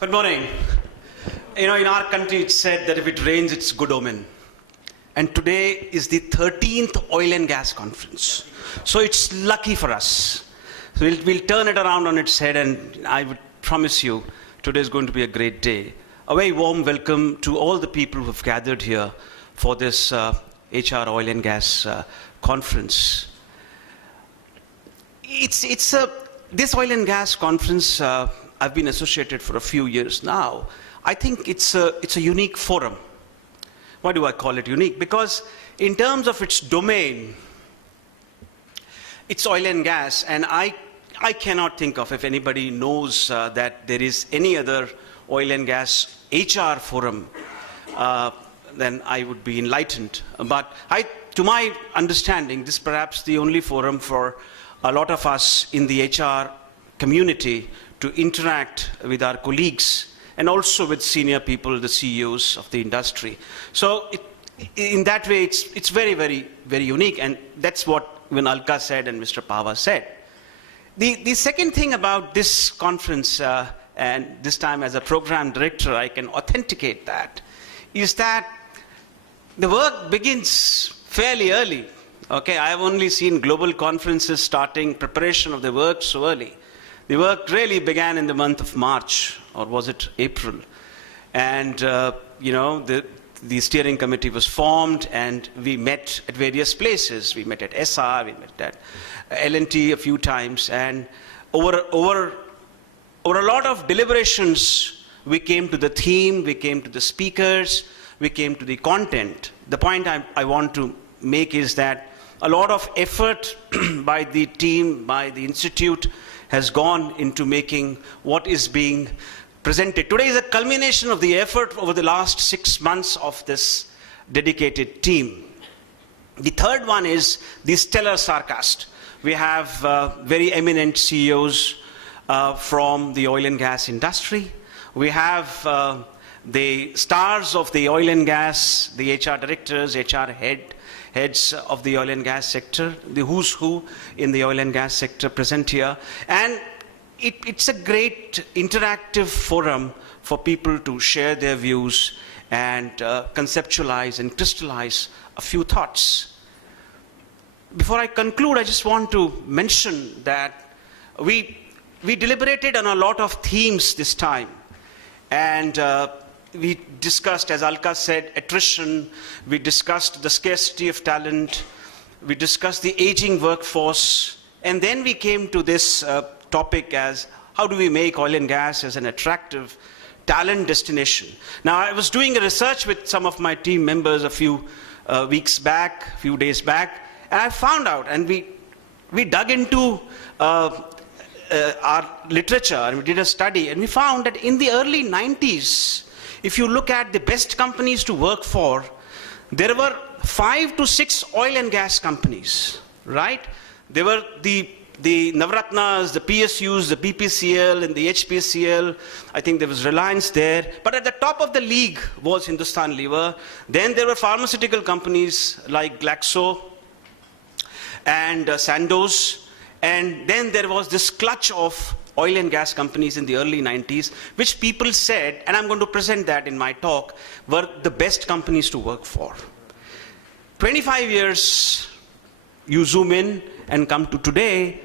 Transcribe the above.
Good morning. In our country it's said that if it rains, it's good omen. And today is the 13th oil and gas conference. So it's lucky for us. So we'll turn it around on its head, and I would promise you, today is going to be a great day. A very warm welcome to all the people who have gathered here for this HR oil and gas conference. This oil and gas conference, I've been associated for a few years now. I think it's a unique forum. Why do I call it unique? Because in terms of its domain, it's oil and gas, and I cannot think of, if anybody knows that there is any other oil and gas HR forum, then I would be enlightened. But to my understanding, this is perhaps the only forum for a lot of us in the HR community to interact with our colleagues and also with senior people, the CEOs of the industry. So in that way, it's very, very, very unique, and that's what even Alka said and Mr. Pava said. The second thing about this conference, and this time as a program director, I can authenticate that, is that the work begins fairly early. Okay, I have only seen global conferences starting preparation of the work so early. The work really began in the month of March, or was it April? And, the steering committee was formed, and we met at various places. We met at SR, we met at L&T a few times, and over a lot of deliberations, we came to the theme, we came to the speakers, we came to the content. The point I want to make is that a lot of effort by the team, by the institute, has gone into making what is being presented. Today is a culmination of the effort over the last 6 months of this dedicated team. The third one is the stellar sarcast. We have very eminent CEOs from the oil and gas industry. We have the stars of the oil and gas, the HR directors, HR heads of the oil and gas sector, the who's who in the oil and gas sector present here. And it's a great interactive forum for people to share their views and conceptualize and crystallize a few thoughts. Before I conclude, I just want to mention that we deliberated on a lot of themes this time. And we discussed, as Alka said, attrition. We discussed the scarcity of talent. We discussed the aging workforce. And then we came to this topic as how do we make oil and gas as an attractive talent destination. Now, I was doing a research with some of my team members a few weeks back, a few days back, and I found out, and we dug into our literature, and we did a study, and we found that in the early 90s, if you look at the best companies to work for, there were 5 to 6 oil and gas companies, right? There were the Navratnas, the PSUs, the BPCL, and the HPCL. I think there was Reliance there. But at the top of the league was Hindustan Lever. Then there were pharmaceutical companies like Glaxo and Sandoz. And then there was this clutch of oil and gas companies in the early 90s, which people said, and I'm going to present that in my talk, were the best companies to work for. 25 years, you zoom in and come to today,